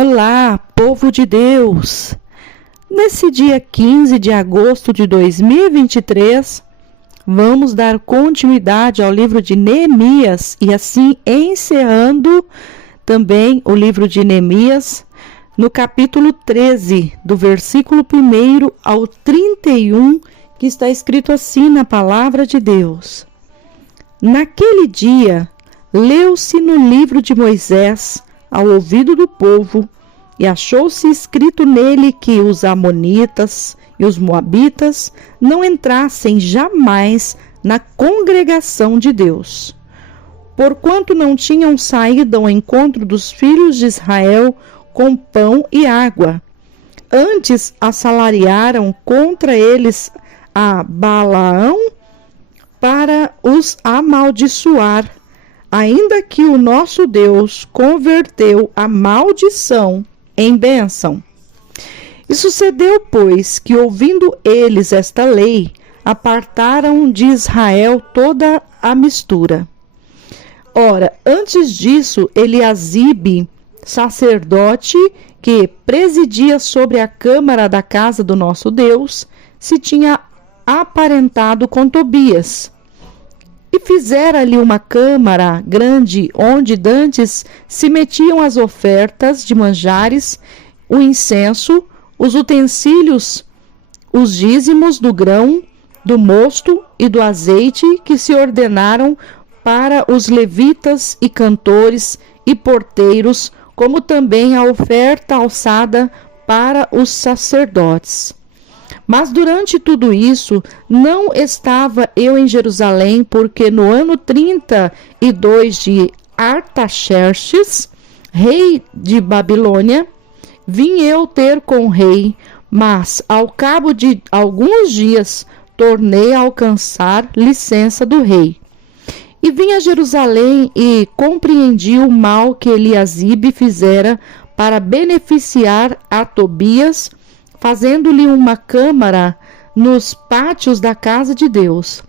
Olá, povo de Deus! Nesse dia 15 de agosto de 2023, vamos dar continuidade ao livro de Neemias e assim encerrando também o livro de Neemias no capítulo 13, do versículo 1 ao 31, que está escrito assim na palavra de Deus. Naquele dia, leu-se no livro de Moisés ao ouvido do povo, e achou-se escrito nele que os amonitas e os moabitas não entrassem jamais na congregação de Deus, porquanto não tinham saído ao encontro dos filhos de Israel com pão e água. Antes assalariaram contra eles a Balaão para os amaldiçoar, ainda que o nosso Deus converteu a maldição em bênção. E sucedeu, pois, que ouvindo eles esta lei, apartaram de Israel toda a mistura. Ora, antes disso, Eliasibe, sacerdote, que presidia sobre a câmara da casa do nosso Deus, se tinha aparentado com Tobias, e fizera ali uma câmara grande, onde dantes se metiam as ofertas de manjares, o incenso, os utensílios, os dízimos do grão, do mosto e do azeite, que se ordenaram para os levitas e cantores e porteiros, como também a oferta alçada para os sacerdotes. Mas durante tudo isso, não estava eu em Jerusalém, porque no ano 32 de Artaxerxes, rei de Babilônia, vim eu ter com o rei, mas ao cabo de alguns dias tornei a alcançar licença do rei. E vim a Jerusalém e compreendi o mal que Eliasibe fizera para beneficiar a Tobias, fazendo-lhe uma câmara nos pátios da casa de Deus.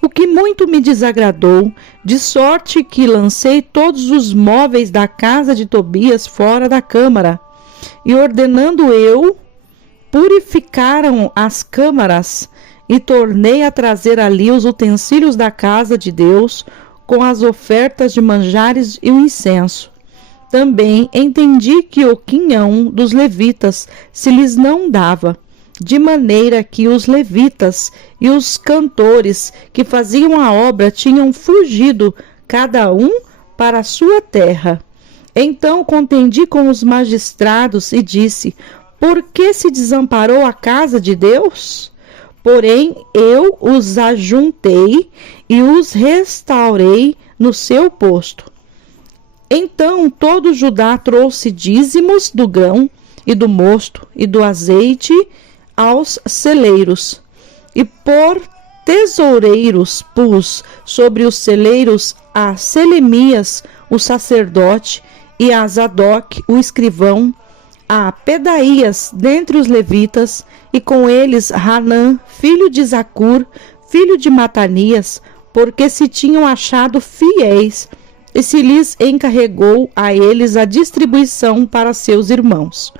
O que muito me desagradou, de sorte que lancei todos os móveis da casa de Tobias fora da câmara, e ordenando eu, purificaram as câmaras, e tornei a trazer ali os utensílios da casa de Deus, com as ofertas de manjares e o incenso. Também entendi que o quinhão dos levitas se lhes não dava, de maneira que os levitas e os cantores que faziam a obra tinham fugido, cada um para a sua terra. Então contendi com os magistrados e disse: por que se desamparou a casa de Deus? Porém eu os ajuntei e os restaurei no seu posto. Então todo Judá trouxe dízimos do grão e do mosto e do azeite aos celeiros, e por tesoureiros pus sobre os celeiros a Selemias, o sacerdote, e a Zadok, o escrivão, a Pedaías dentre os levitas, e com eles Hanã, filho de Zacur, filho de Matanias, porque se tinham achado fiéis, e se lhes encarregou a eles a distribuição para seus irmãos.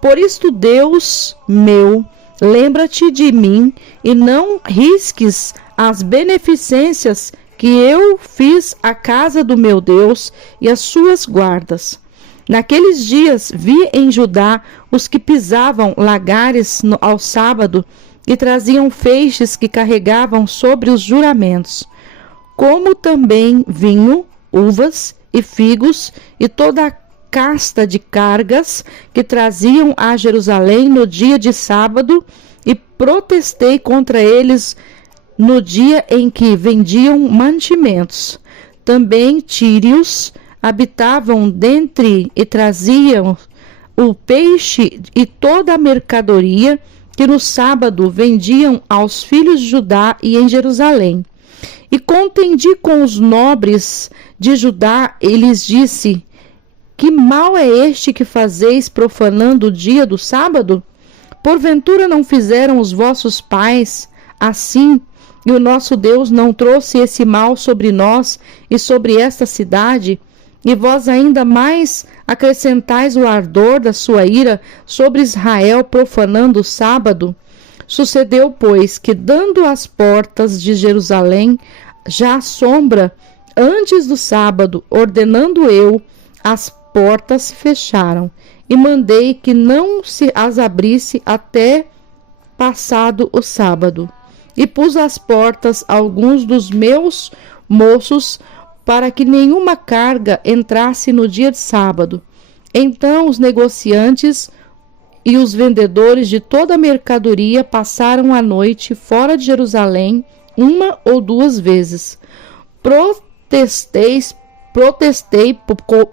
Por isto, Deus meu, lembra-te de mim, e não risques as beneficências que eu fiz à casa do meu Deus e às suas guardas. Naqueles dias vi em Judá os que pisavam lagares ao sábado e traziam feixes que carregavam sobre os juramentos, como também vinho, uvas e figos e toda a casta de cargas que traziam a Jerusalém no dia de sábado, e protestei contra eles no dia em que vendiam mantimentos. Também tírios habitavam dentre e traziam o peixe e toda a mercadoria que no sábado vendiam aos filhos de Judá e em Jerusalém. E contendi com os nobres de Judá e lhes disse: que mal é este que fazeis profanando o dia do sábado? Porventura não fizeram os vossos pais assim, e o nosso Deus não trouxe esse mal sobre nós e sobre esta cidade? e vós ainda mais acrescentais o ardor da sua ira sobre Israel, profanando o sábado? Sucedeu, pois, que, dando as portas de Jerusalém já à sombra, antes do sábado, ordenando eu, as portas se fecharam, e mandei que não se as abrisse até passado o sábado. E pus às portas alguns dos meus moços, para que nenhuma carga entrasse no dia de sábado. Então os negociantes e os vendedores de toda a mercadoria passaram a noite fora de Jerusalém 1 ou 2 vezes. Protestei,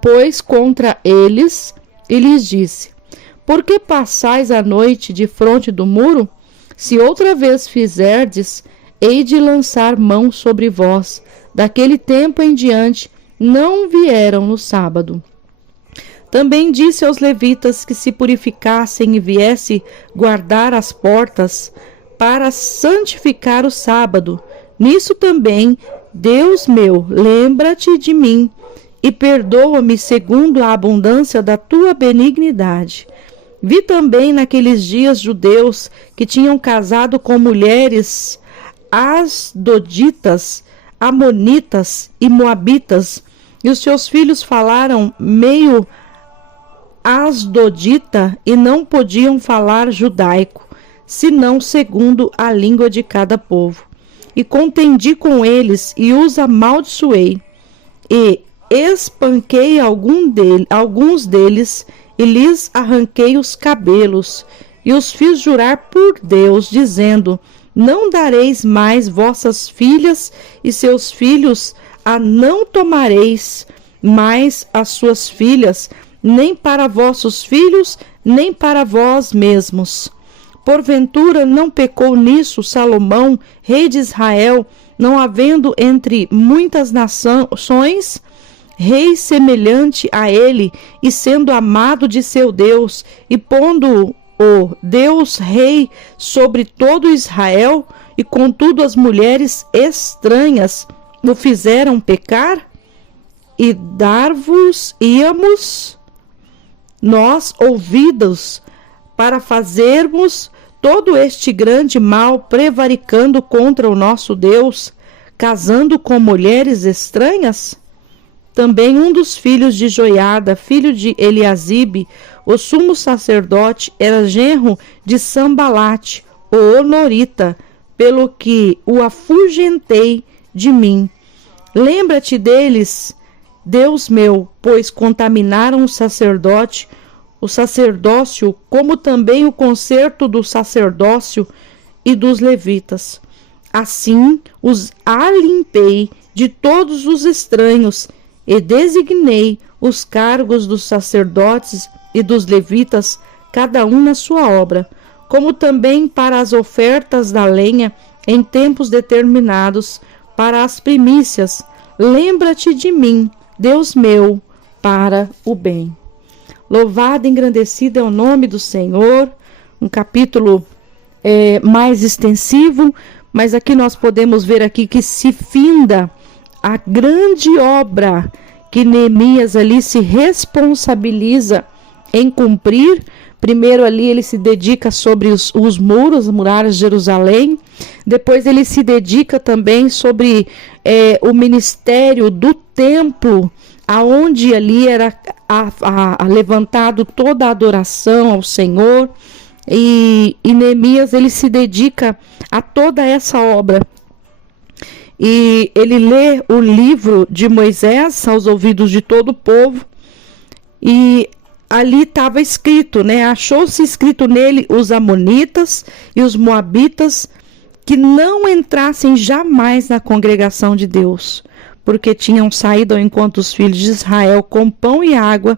pois, contra eles, e lhes disse: por que passais a noite defronte do muro? Se outra vez fizerdes, hei de lançar mão sobre vós. Daquele tempo em diante, não vieram no sábado. Também disse aos levitas que se purificassem e viesse guardar as portas, para santificar o sábado. Nisso também, Deus meu, lembra-te de mim, e perdoa-me segundo a abundância da tua benignidade. Vi também naqueles dias judeus que tinham casado com mulheres asdoditas, amonitas e moabitas, e os seus filhos falaram meio asdodita e não podiam falar judaico, senão segundo a língua de cada povo. E contendi com eles e os amaldiçoei, e espanquei alguns deles, e lhes arranquei os cabelos, e os fiz jurar por Deus, dizendo: não dareis mais vossas filhas e seus filhos, não tomareis mais as suas filhas, nem para vossos filhos, nem para vós mesmos. Porventura não pecou nisso Salomão, rei de Israel, não havendo entre muitas nações rei semelhante a ele, e sendo amado de seu Deus, e pondo o Deus rei sobre todo Israel, e contudo as mulheres estranhas o fizeram pecar? E dar-vos íamos nós ouvidos para fazermos todo este grande mal, prevaricando contra o nosso Deus, casando com mulheres estranhas? Também um dos filhos de Joiada, filho de Eliasibe, o sumo sacerdote, era genro de Sambalate, o honorita, pelo que o afugentei de mim. Lembra-te deles, Deus meu, pois contaminaram o sacerdócio, como também o concerto do sacerdócio e dos levitas. Assim os alimpei de todos os estranhos, e designei os cargos dos sacerdotes e dos levitas, cada um na sua obra, como também para as ofertas da lenha em tempos determinados, para as primícias. Lembra-te de mim, Deus meu, para o bem. Louvado e engrandecido é o nome do Senhor. Um capítulo mais extensivo, mas aqui nós podemos ver aqui que se finda a grande obra que Neemias ali se responsabiliza em cumprir. Primeiro ali ele se dedica sobre os muros, as muralhas de Jerusalém. Depois ele se dedica também sobre o ministério do templo, aonde ali era levantado toda a adoração ao Senhor. E Neemias ele se dedica a toda essa obra. E ele lê o livro de Moisés aos ouvidos de todo o povo, e ali estava escrito, achou-se escrito nele os amonitas e os moabitas, que não entrassem jamais na congregação de Deus, porque tinham saído ao encontro dos filhos de Israel com pão e água.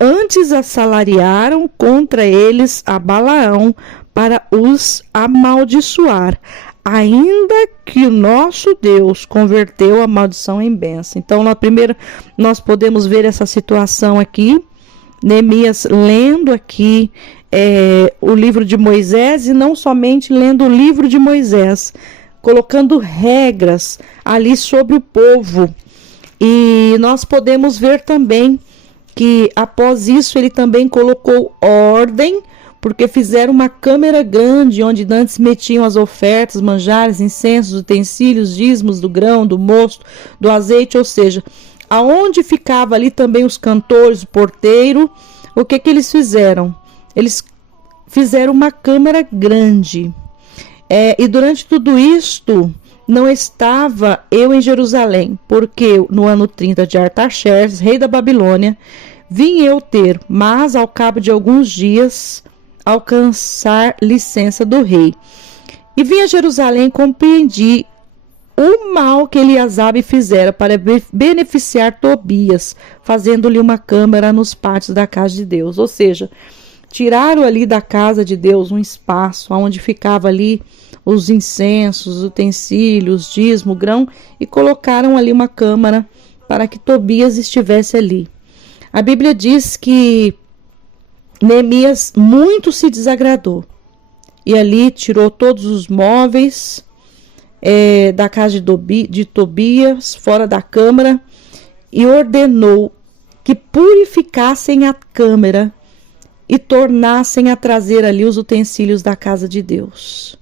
Antes assalariaram contra eles a Balaão para os amaldiçoar, ainda que o nosso Deus converteu a maldição em bênção. Então, primeiro nós podemos ver essa situação aqui, Neemias lendo aqui o livro de Moisés, e não somente lendo o livro de Moisés, colocando regras ali sobre o povo. E nós podemos ver também que após isso ele também colocou ordem, porque fizeram uma câmara grande onde antes metiam as ofertas, manjares, incensos, utensílios, dízimos do grão, do mosto, do azeite, ou seja, aonde ficava ali também os cantores, o porteiro. O que eles fizeram? Eles fizeram uma câmara grande. E durante tudo isto, não estava eu em Jerusalém, porque no ano 30 de Artaxerxes, rei da Babilônia, vim eu ter, mas ao cabo de alguns dias, alcançar licença do rei. E vim a Jerusalém e compreendi o mal que Eliasabe fizera para beneficiar Tobias, fazendo-lhe uma câmara nos pátios da casa de Deus. Ou seja, tiraram ali da casa de Deus um espaço onde ficava ali os incensos, os utensílios, dízimo, grão, e colocaram ali uma câmara para que Tobias estivesse ali. A Bíblia diz que Neemias muito se desagradou e ali tirou todos os móveis da casa de Tobias, fora da câmara, e ordenou que purificassem a câmara e tornassem a trazer ali os utensílios da casa de Deus.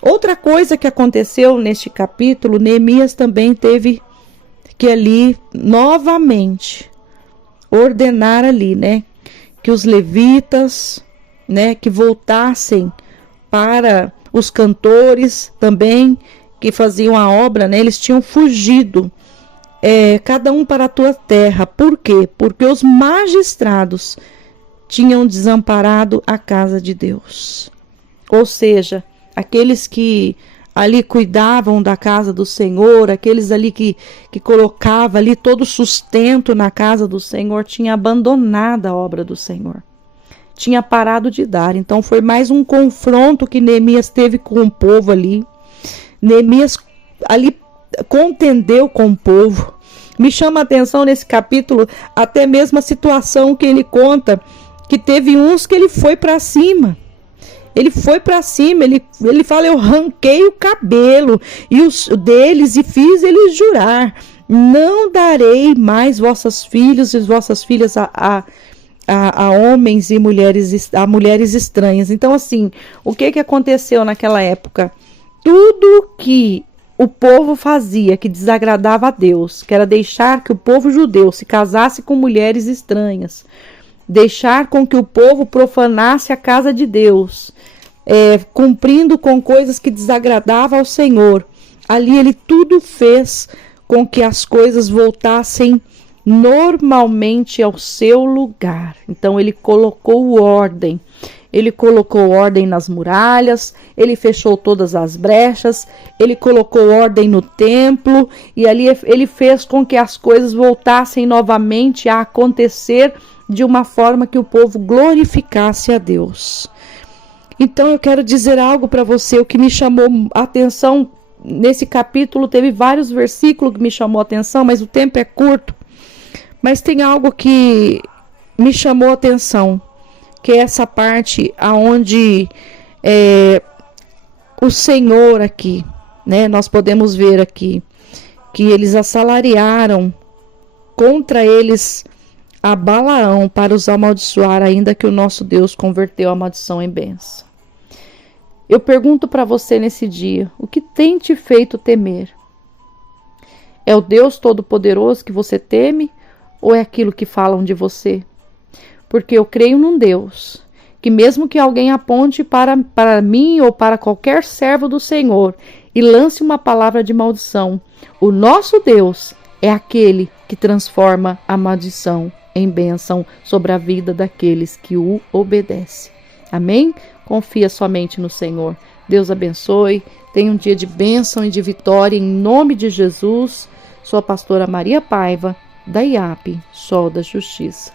Outra coisa que aconteceu neste capítulo, Neemias também teve que ali novamente ordenar ali, que os levitas, que voltassem para os cantores também, que faziam a obra, eles tinham fugido, cada um para a tua terra. Por quê? Porque os magistrados tinham desamparado a casa de Deus. Ou seja, aqueles que ali cuidavam da casa do Senhor, aqueles ali que colocavam ali todo o sustento na casa do Senhor, tinha abandonado a obra do Senhor. Tinha parado de dar. Então foi mais um confronto que Neemias teve com o povo ali. Neemias ali contendeu com o povo. Me chama a atenção nesse capítulo até mesmo a situação que ele conta, que teve uns que ele foi para cima. Ele foi para cima, ele fala, eu arranquei o cabelo deles e fiz eles jurar, não darei mais vossos filhos e vossas filhas a homens e mulheres, a mulheres estranhas. Então assim, o que aconteceu naquela época? Tudo que o povo fazia que desagradava a Deus, que era deixar que o povo judeu se casasse com mulheres estranhas, deixar com que o povo profanasse a casa de Deus, cumprindo com coisas que desagradavam ao Senhor. Ali ele tudo fez com que as coisas voltassem normalmente ao seu lugar. Então ele colocou ordem. Ele colocou ordem nas muralhas, ele fechou todas as brechas, ele colocou ordem no templo, e ali ele fez com que as coisas voltassem novamente a acontecer de uma forma que o povo glorificasse a Deus. Então eu quero dizer algo para você. O que me chamou a atenção nesse capítulo, teve vários versículos que me chamou a atenção, mas o tempo é curto. Mas tem algo que me chamou a atenção, que é essa parte aonde o Senhor aqui, nós podemos ver aqui, que eles assalariaram contra eles a Balaão para os amaldiçoar, ainda que o nosso Deus converteu a maldição em bênção. Eu pergunto para você nesse dia, o que tem te feito temer? É o Deus Todo-Poderoso que você teme, ou é aquilo que falam de você? Porque eu creio num Deus que mesmo que alguém aponte para mim ou para qualquer servo do Senhor e lance uma palavra de maldição, o nosso Deus é aquele que transforma a maldição em bênção sobre a vida daqueles que o obedecem. Amém? Confia somente no Senhor. Deus abençoe. Tenha um dia de bênção e de vitória em nome de Jesus. Sou a pastora Maria Paiva, da IAP, Sol da Justiça.